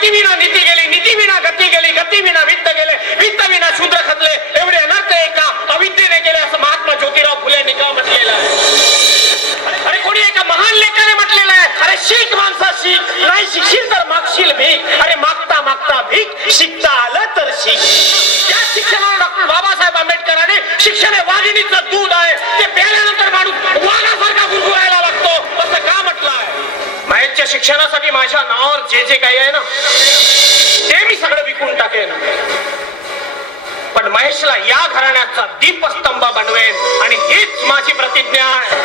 मती विना नीती गेली, नीती विना गती गेली, गती विना वित्त गेले, वित्त विना शूद्र खतले, एवढे अनर्थ एका अविद्येने केले असं महात्मा ज्योतिराव फुलेंनी का म्हटलेलं आहे. अरे कोणी एका महान लेखाने म्हटलेलं आहे, अरे शिक माणसा शिक, नाही शिकशील तर मागशील भीक, अरे मागता मागता भीक, शिकता आलं तर शिक. त्या शिक्षणाला डॉक्टर बाबासाहेब आंबेडकरांनी शिक्षण हे वाघिणीचं दूध आहे, ते प्यायल्यानंतर माणूस वाघासारखा गुरगुरायला लागतो असं का म्हटलं आहे. महेशच्या शिक्षणासाठी माझ्या नावावर जे जे काही आहे ना ते मी सगळं विकून टाकेन, पण महेशला या घराण्याचा दीपस्तंभ बनवेन आणि हीच माझी प्रतिज्ञा आहे.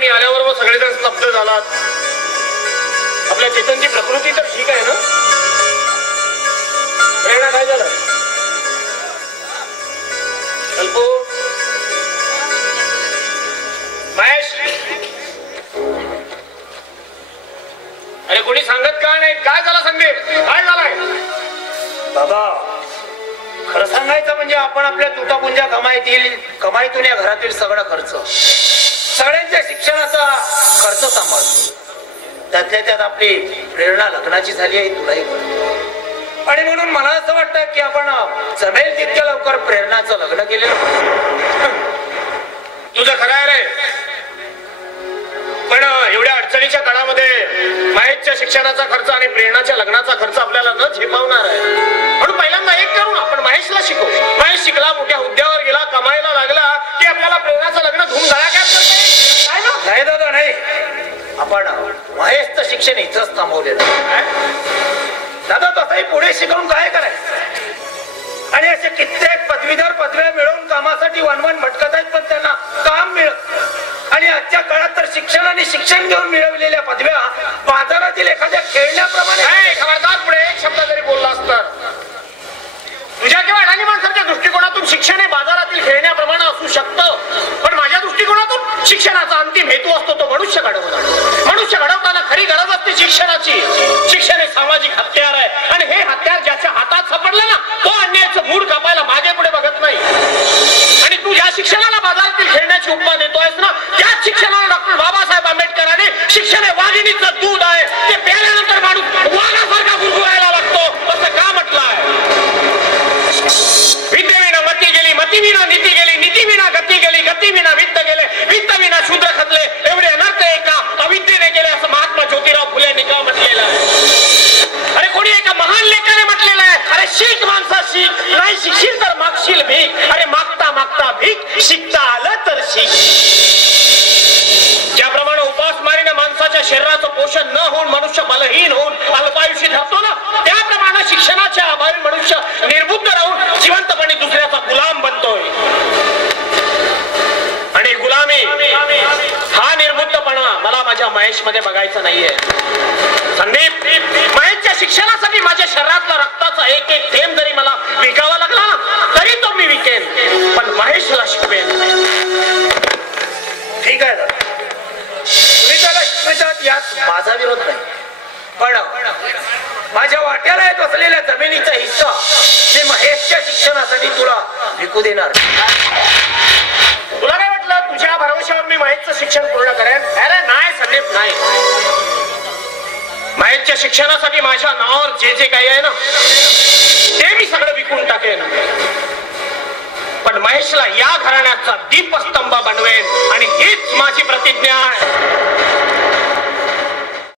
मी आल्याबरोबर सगळेजण स्तब्ध झालात. आपल्या चेतनची प्रकृती तर ठीक आहे ना? प्रेरणा काय झालं? कल्पू, महेश, अरे कोणी सांगत का नाही? काय झालं संदीप? काय झालंय? बाबा खरं सांगायचं म्हणजे आपण आपल्या तुटापुंजा कमाईतून या घरातील सगळा खर्च, सगळ्यांच्या शिक्षणाचा खर्च सांभाळतो. त्यातल्या त्यात आपली प्रेरणा लग्नाची झाली आहे, तुलाही कळतं. आणि म्हणून मला असं वाटतं की आपण जमेल तितक्या लवकर प्रेरणाचं लग्न केलेलं. तुझं खरं आहे रे, पण एवढ्या अडचणीच्या काळामध्ये महेशच्या शिक्षणाचा खर्च आणि प्रेरणाच्या लग्नाचा खर्च आपल्याला न झेपावणार आहे. म्हणून पहिल्यांदा एक करून आपण महेशला शिकवू. महेश शिकला, मोठ्या हुद्द्यावर गेला, कमायला लागला की आपल्याला प्रेरणाचं लग्न धुमधडाक्यात करता येईल. नाही दादा नाही, आपण महेशचं शिक्षण इथंच थांबवलेलं दादा. तसंही पुढे शिकवून काय करायचं? आणि असे कित्येक पदवीधर पदव्या मिळवून कामासाठी वनवन भटकत आहेत, पण त्यांना काम मिळत. आणि आजच्या काळात तर शिक्षण आणि शिक्षण घेऊन मिळवलेल्या पदव्या बाजारातील एखाद्या खेळण्याप्रमाणे. खबरदार, पुढे एक शब्द जरी बोलला असता तुझ्या किंवा अडाणी माणसाच्या दृष्टिकोनातून शिक्षण हे बाजारातील खेळण्याप्रमाणे असू शकतं, पण माझ्या दृष्टिकोनातून शिक्षणाचा अंतिम हेतू असतो तो मनुष्य घडवणं. मनुष्य घडवताना खरी गरज असते शिक्षणाची. शिक्षण हे सामाजिक हत्यार आहे आणि हे हत्यार ज्याच्या हातात सापडलं ना तो अन्यायाचं मूळ कापायला मागे पुढे बघत नाही. आणि तू ज्या शिक्षणाला बाजारातील खेळण्याची उपमा देतोयस ना, त्याच शिक्षणाला डॉक्टर बाबासाहेब आंबेडकरांनी शिक्षण हे वाघिणीचं दूध आहे, ते प्यायल्यानंतर माणूस वाघासारखा गुरगुरायला लागतो असं का म्हटलं आहे. विद्ये विना मती गेली, मती विना नीती गेली, नीती विना गती गेली, गती विना वित्त गेले, वित्त विना शूद्र खतले, एवढे अनर्थ एका अविद्येने केले असं महात्मा ज्योतिराव फुलेंनी का म्हटलेलं आहे. अरे कोणी एका महान लेखाने म्हटलेलं आहे, अरे शिक माणसा शिक, नाही शिकशील तर मागशील भीक, अरे मागता मागता भीक, शिकता आलं तर शिक. ज्याप्रमाणे उपासमारीने माणसाच्या शरीराचं पोषण न होऊन मनुष्य बलहीन होऊन अल्पायुषी ठरतो ना, त्याप्रमाणे शिक्षणाच्या अभावी मनुष्य निर्बुद्ध राहून जिवंतपणे दुसऱ्याचा गुलाम बनतोय. आणि गुलामी हा निर्बुद्धपणा मला माझ्या महेश मध्ये बघायचं नाहीये. संदीप, महेशच्या शिक्षणासाठी माझ्या शरीरातला रक्ताचा एक एक थेंब जरी मला विकावा लागला ना तरी तो मी विकेन, पण महेशला शिकवेन. ठीक आहे दादा, तुम्ही त्याला शिकवतात यात माझा विरोध नाही, पण माझ्या वाट्याला येत असलेल्या जमिनीचा हिस्सा ते महेशच्या शिक्षणासाठी तुला विकू देणार. तुला काय वाटलं तुझ्या भरवशावर मी महेशचं शिक्षण पूर्ण करेन? अरे नाही संदीप, नाही. महेशच्या शिक्षणासाठी माझ्या नावावर जे जे काही आहे ना ते मी सगळं विकून टाकेन, पण महेशला या घराण्याचा दीपस्तंभ बनवेन आणि हीच माझी प्रतिज्ञा आहे.